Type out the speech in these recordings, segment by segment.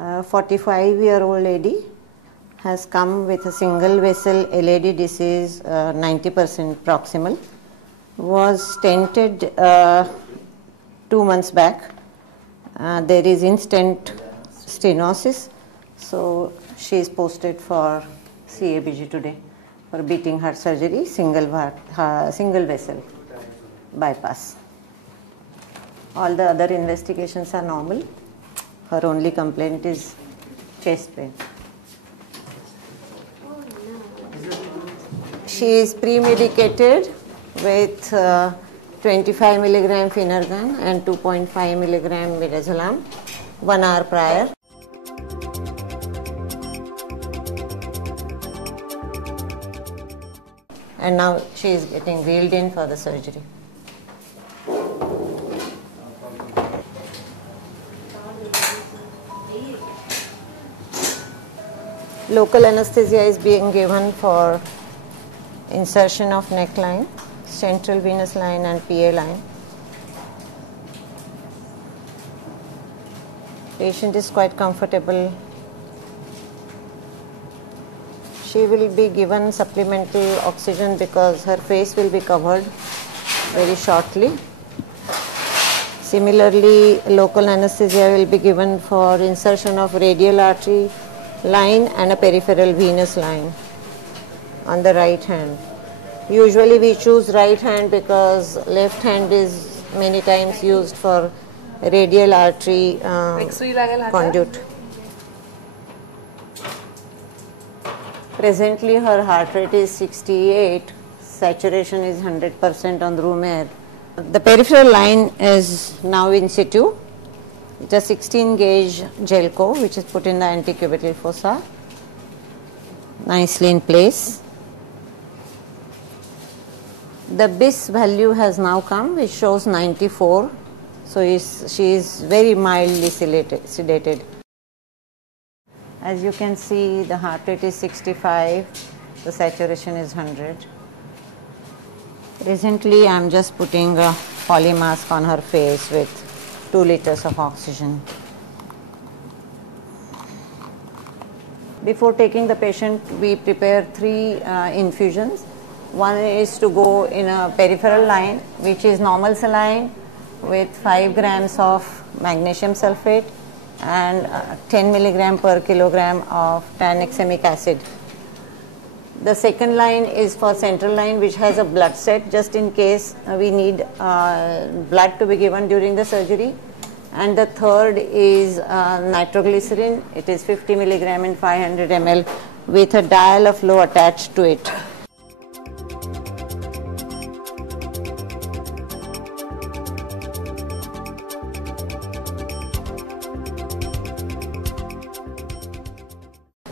A 45-year-old lady has come with a single vessel LAD disease, 90% proximal, was stented 2 months back. There is instant stenosis, so she is posted for CABG today for beating heart surgery, single vessel bypass. All the other investigations are normal. Her only complaint is chest pain. She is pre-medicated with 25 milligram Phenergan and 2.5 milligram midazolam 1 hour prior. And now she is getting wheeled in for the surgery. Local anesthesia is being given for insertion of neckline, central venous line and PA line. Patient is quite comfortable. She will be given supplemental oxygen because her face will be covered very shortly. Similarly, local anesthesia will be given for insertion of radial artery line and a peripheral venous line on the right hand. Usually we choose right hand because left hand is many times used for radial artery conduit. Presently her heart rate is 68, saturation is 100% on the room air. The peripheral line is now in situ. It's a 16 gauge Gelco which is put in the antecubital fossa, nicely in place. The BIS value has now come, which shows 94, so she is very mildly sedated. As you can see, the heart rate is 65, the saturation is 100. Presently I am just putting a poly mask on her face with 2 liters of oxygen. Before taking the patient, we prepare 3 infusions. One is to go in a peripheral line, which is normal saline with 5 grams of magnesium sulfate and 10 milligram per kilogram of tranexamic acid. The second line is for central line, which has a blood set just in case we need blood to be given during the surgery. And the third is nitroglycerin. It is 50 milligram in 500 ml with a dial of flow attached to it.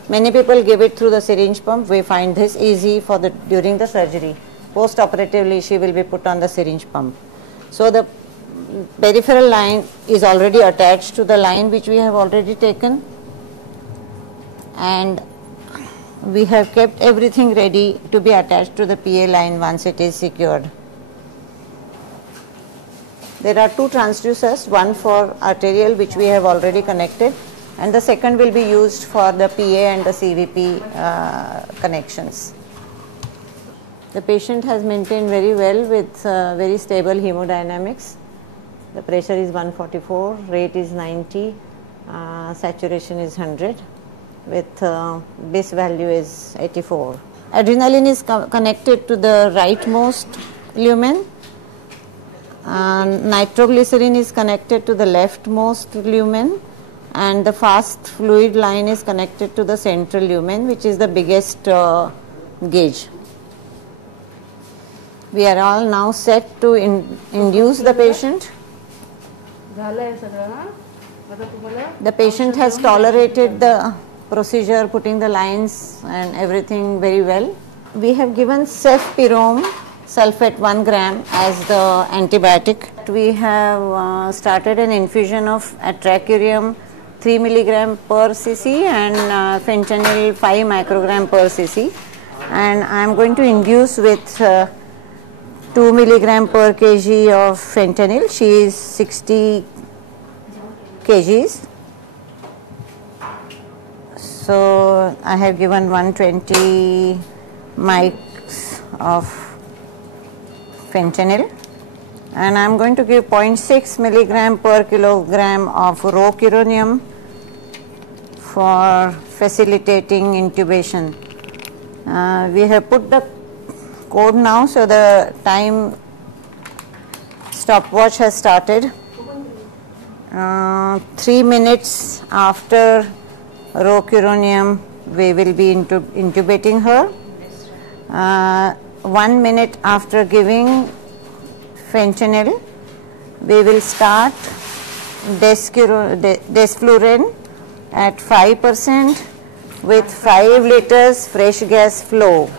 Many people give it through the syringe pump. We find this easy for during the surgery. Post-operatively, she will be put on the syringe pump. So the peripheral line is already attached to the line which we have already taken, and we have kept everything ready to be attached to the PA line once it is secured. There are 2 transducers, one for arterial which we have already connected, and the second will be used for the PA and the CVP connections. The patient has maintained very well with very stable hemodynamics. The pressure is 144, rate is 90, saturation is 100, with BIS value is 84. Adrenaline is connected to the rightmost lumen. Nitroglycerin is connected to the leftmost lumen, and the fast fluid line is connected to the central lumen, which is the biggest gauge. We are all now set to induce the patient. The patient has tolerated the procedure, putting the lines and everything very well. We have given cefpirone sulfate 1 gram as the antibiotic. We have started an infusion of atracurium 3 milligram per cc and fentanyl 5 microgram per cc, and I am going to induce with 2 milligram per kg of fentanyl. She is 60 kgs. So I have given 120 mics of fentanyl, and I am going to give 0.6 milligram per kilogram of rocuronium for facilitating intubation. We have put the code now, so the time stopwatch has started. 3 minutes after rocuronium, we will be intubating her. 1 minute after giving fentanyl, we will start desflurane at 5% with 5 liters fresh gas flow.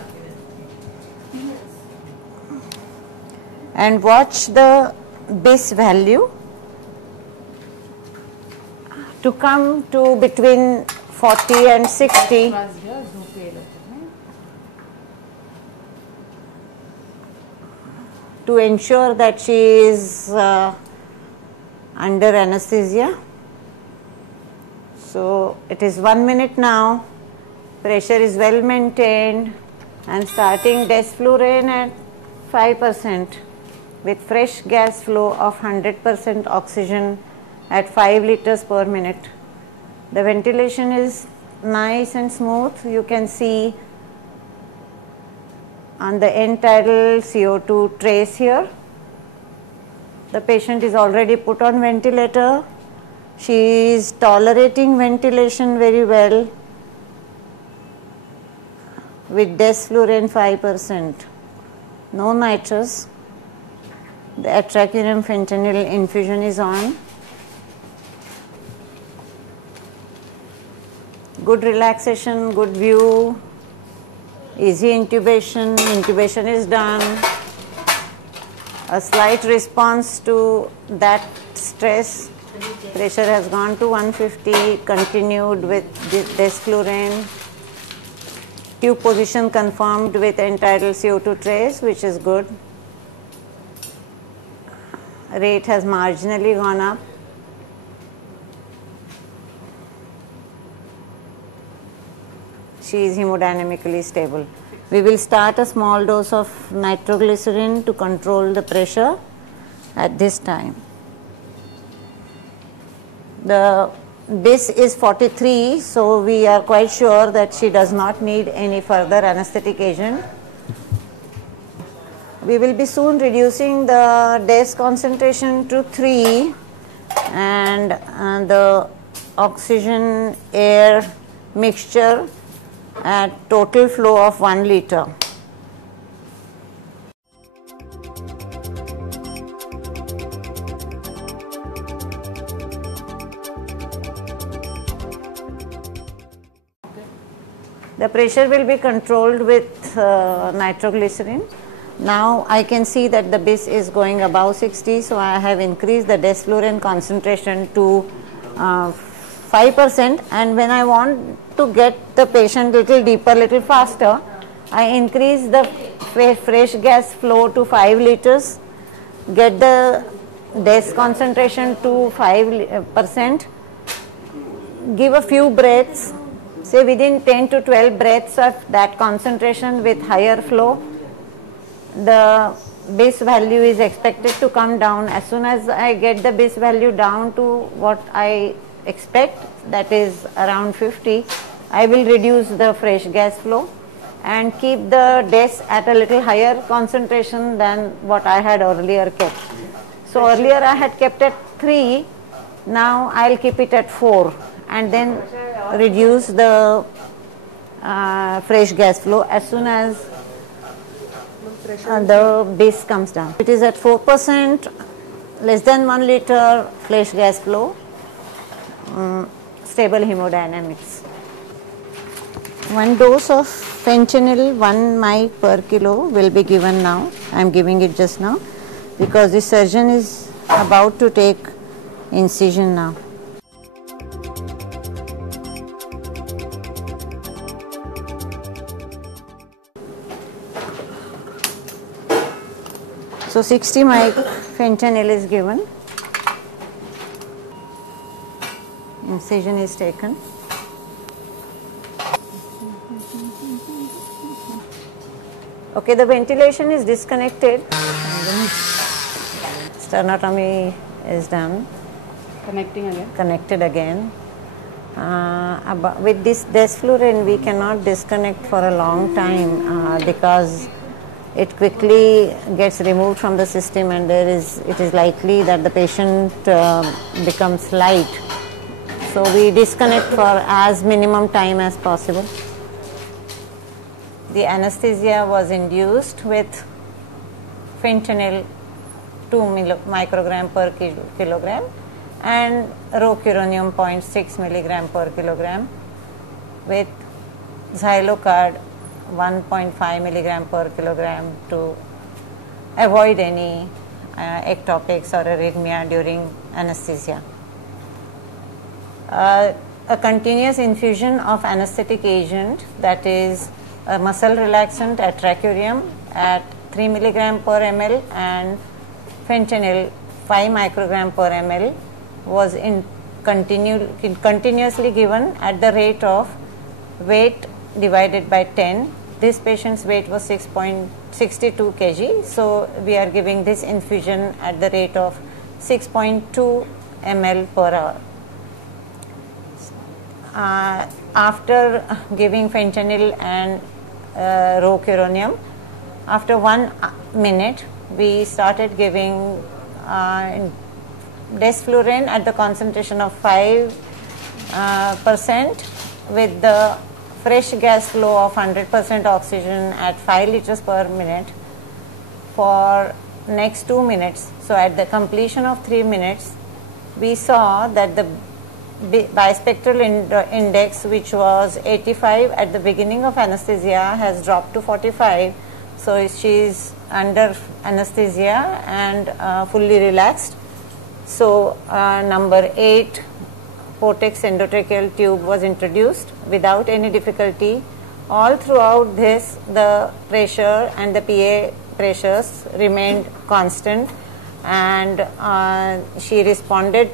And watch the BIS value to come to between 40 and 60. To ensure that she is under anesthesia. So it is 1 minute now, pressure is well maintained, and starting desflurane at 5% with fresh gas flow of 100% oxygen at 5 liters per minute. The ventilation is nice and smooth. You can see on the end tidal CO2 trace here. The patient is already put on ventilator. She is tolerating ventilation very well with desflurane 5%. No nitrous. The atracurium fentanyl infusion is on. Good relaxation, good view, easy intubation. Intubation is done. A slight response to that stress. Pressure has gone to 150, continued with desflurane. Tube position confirmed with end tidal CO2 trace, which is good. Rate has marginally gone up. She is hemodynamically stable. We will start a small dose of nitroglycerin to control the pressure at this time. The BIS is 43, so we are quite sure that she does not need any further anesthetic agent. We will be soon reducing the DES concentration to 3 and the oxygen air mixture at total flow of 1 liter. The pressure will be controlled with nitroglycerin. Now I can see that the BIS is going above 60, so I have increased the desflurane concentration to 5%, and when I want to get the patient little deeper, little faster, I increase the fresh gas flow to 5 liters, get the DES concentration to 5%, give a few breaths, say within 10 to 12 breaths of that concentration with higher flow, the BIS value is expected to come down. As soon as I get the BIS value down to what I expect, that is around 50, I will reduce the fresh gas flow and keep the DES at a little higher concentration than what I had earlier kept. So earlier I had kept at 3, now I will keep it at 4 and then reduce the fresh gas flow as soon as the BIS comes down. It is at 4%, less than 1 liter fresh gas flow, stable hemodynamics. 1 dose of fentanyl 1 mic per kilo will be given now. I am giving it just now because the surgeon is about to take incision now. So 60 mic fentanyl is given, incision is taken. Okay, the ventilation is disconnected. Sternotomy is done. Connected again. With this desflurane, we cannot disconnect for a long time because it quickly gets removed from the system, and it is likely that the patient becomes light. So we disconnect for as minimum time as possible. The anesthesia was induced with fentanyl 2 microgram per kilogram and rocuronium 0.6 milligram per kilogram with xylocard 1.5 milligram per kilogram to avoid any ectopics or arrhythmia during anesthesia. A continuous infusion of anesthetic agent, that is a muscle relaxant at trachurium at 3 milligram per ml and fentanyl 5 microgram per ml was continuously given at the rate of weight divided by 10. This patient's weight was 6.62 kg, so we are giving this infusion at the rate of 6.2 ml per hour. After giving fentanyl and rocuronium, after 1 minute, we started giving desflurane at the concentration of 5% with the fresh gas flow of 100% oxygen at 5 liters per minute for next 2 minutes. So at the completion of 3 minutes, we saw that the bispectral index, which was 85 at the beginning of anesthesia, has dropped to 45. So she is under anesthesia and fully relaxed. So number 8 Portex endotracheal tube was introduced without any difficulty. All throughout this, the pressure and the PA pressures remained constant, and she responded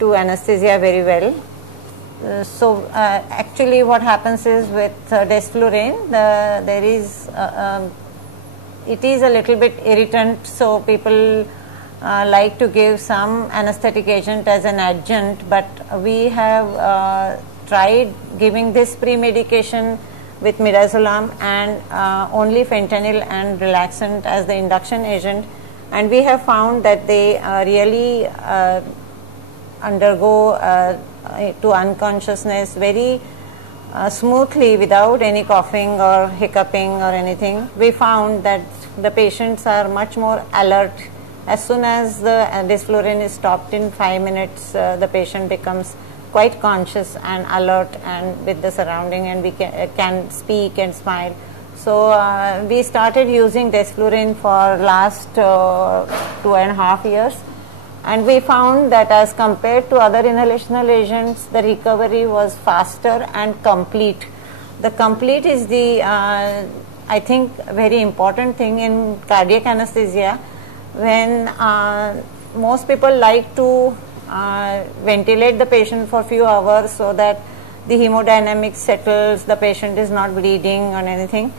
to anesthesia very well. So actually what happens is with desflurane, it is a little bit irritant, so people like to give some anesthetic agent as an adjunct, but we have tried giving this pre-medication with midazolam and only fentanyl and relaxant as the induction agent, and we have found that they really undergo to unconsciousness very smoothly without any coughing or hiccuping or anything. We found that the patients are much more alert. As soon as the desflurane is stopped in 5 minutes, the patient becomes quite conscious and alert and with the surrounding, and we can speak and smile. So we started using desflurane for last 2.5 years, and we found that as compared to other inhalational agents, the recovery was faster and complete. The complete is the I think very important thing in cardiac anesthesia, when most people like to ventilate the patient for a few hours so that the hemodynamics settles, the patient is not bleeding or anything.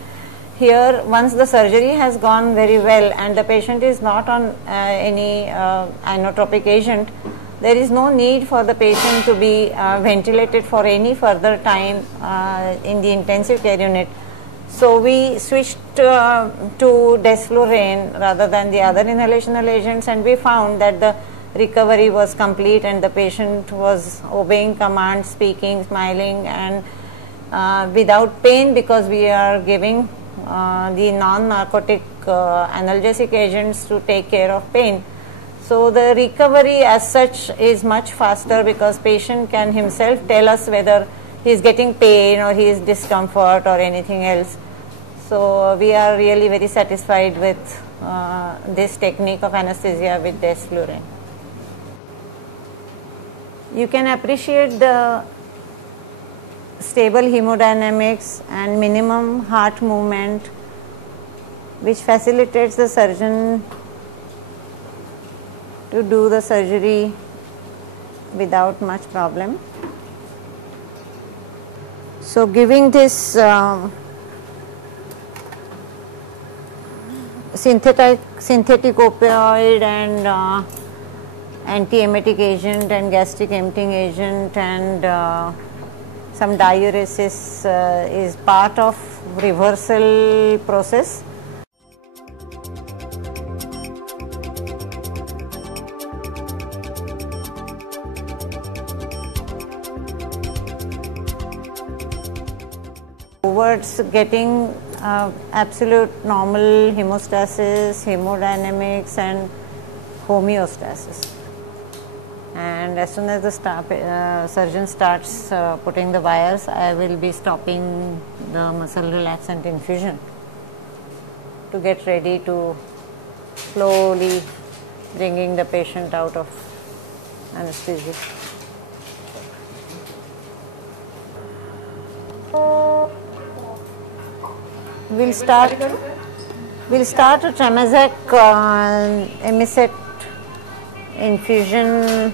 Here, once the surgery has gone very well and the patient is not on any inotropic agent, there is no need for the patient to be ventilated for any further time in the intensive care unit. So we switched to desflurane rather than the other inhalational agents, and we found that the recovery was complete and the patient was obeying commands, speaking, smiling, and without pain, because we are giving the non-narcotic analgesic agents to take care of pain. So the recovery as such is much faster because patient can himself tell us whether he is getting pain or he is discomfort or anything else. So we are really very satisfied with this technique of anesthesia with desflurane. You can appreciate the stable hemodynamics and minimum heart movement, which facilitates the surgeon to do the surgery without much problem. So giving this synthetic opioid and anti-emetic agent and gastric emptying agent and some diuresis is part of reversal process. Towards getting absolute normal hemostasis, hemodynamics and homeostasis. And as soon as the surgeon starts putting the wires, I will be stopping the muscle relaxant infusion to get ready to slowly bringing the patient out of anesthesia. We'll start a Tramazec emisset infusion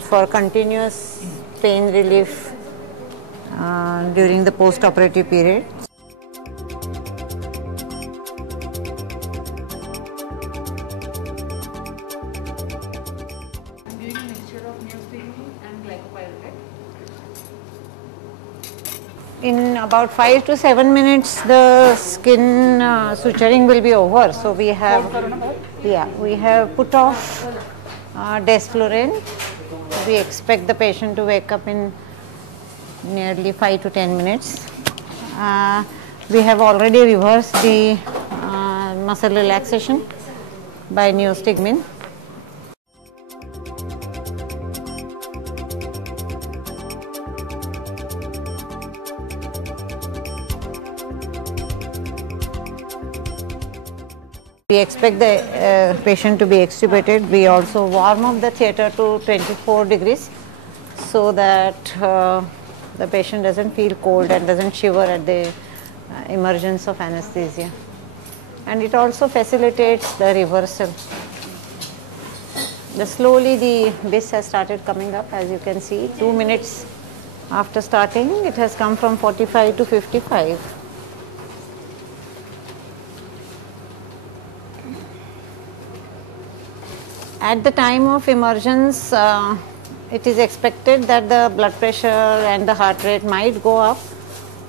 for continuous pain relief during the post-operative period. Doing a mixture of neostigmine and glycopyrrolate. In about 5 to 7 minutes, the skin suturing will be over. So we have put off desflurane. We expect the patient to wake up in nearly 5 to 10 minutes. We have already reversed the muscle relaxation by neostigmine. We expect the patient to be extubated. We also warm up the theatre to 24 degrees so that the patient doesn't feel cold and doesn't shiver at the emergence of anesthesia. And it also facilitates the reversal. Slowly the BIS has started coming up, as you can see. 2 minutes after starting, it has come from 45 to 55. At the time of emergence, it is expected that the blood pressure and the heart rate might go up.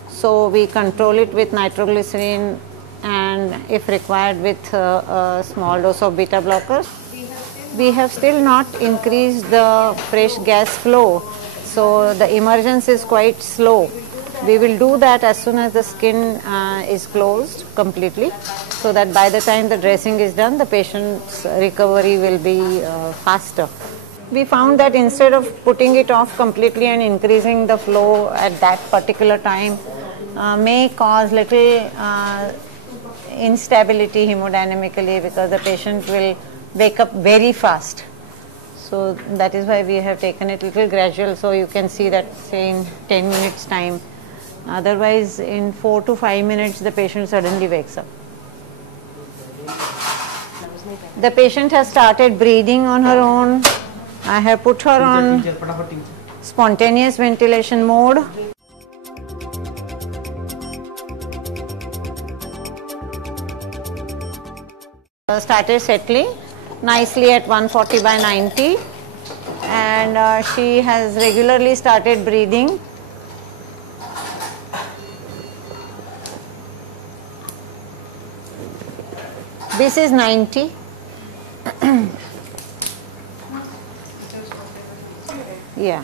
So we control it with nitroglycerin and if required with a small dose of beta blockers. We have still not increased the fresh gas flow. So the emergence is quite slow. We will do that as soon as the skin is closed completely, so that by the time the dressing is done, the patient's recovery will be faster. We found that instead of putting it off completely and increasing the flow at that particular time may cause little instability hemodynamically, because the patient will wake up very fast. So that is why we have taken it a little gradual, so you can see that, say, in 10 minutes time. Otherwise, in 4 to 5 minutes, the patient suddenly wakes up. The patient has started breathing on her own. I have put her on spontaneous ventilation mode. Started settling nicely at 140 by 90, and she has regularly started breathing. This is 90. Yeah.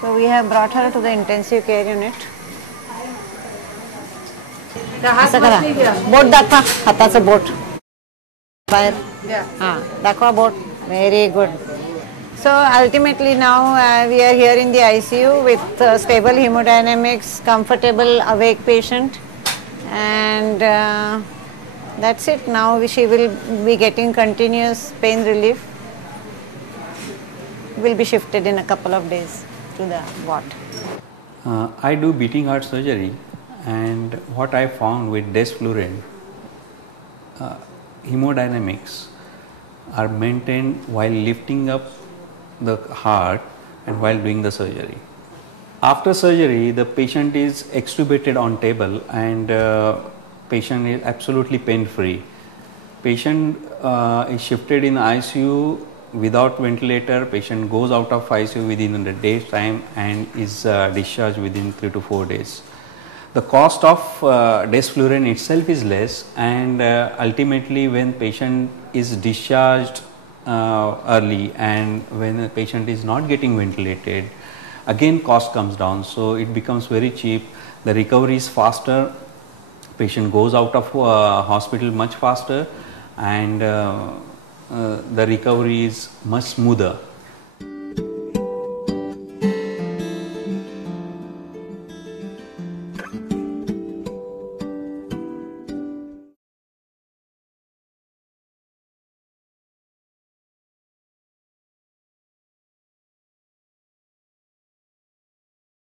So we have brought her to the intensive care unit. Boat दाखवा हाताचं boat बाहेर दाखवा boat very good. So ultimately now we are here in the ICU with stable hemodynamics, comfortable awake patient, and that's it. Now she will be getting continuous pain relief will be shifted in a couple of days to the ward. I do beating heart surgery, and what I found with desflurane, hemodynamics are maintained while lifting up the heart and while doing the surgery. After surgery, the patient is extubated on table, and patient is absolutely pain free. Patient is shifted in ICU without ventilator. Patient goes out of ICU within a day's time and is discharged within 3 to 4 days. The cost of desflurane itself is less, and ultimately when patient is discharged early and when a patient is not getting ventilated, again cost comes down, so it becomes very cheap. The recovery is faster, patient goes out of hospital much faster, and the recovery is much smoother.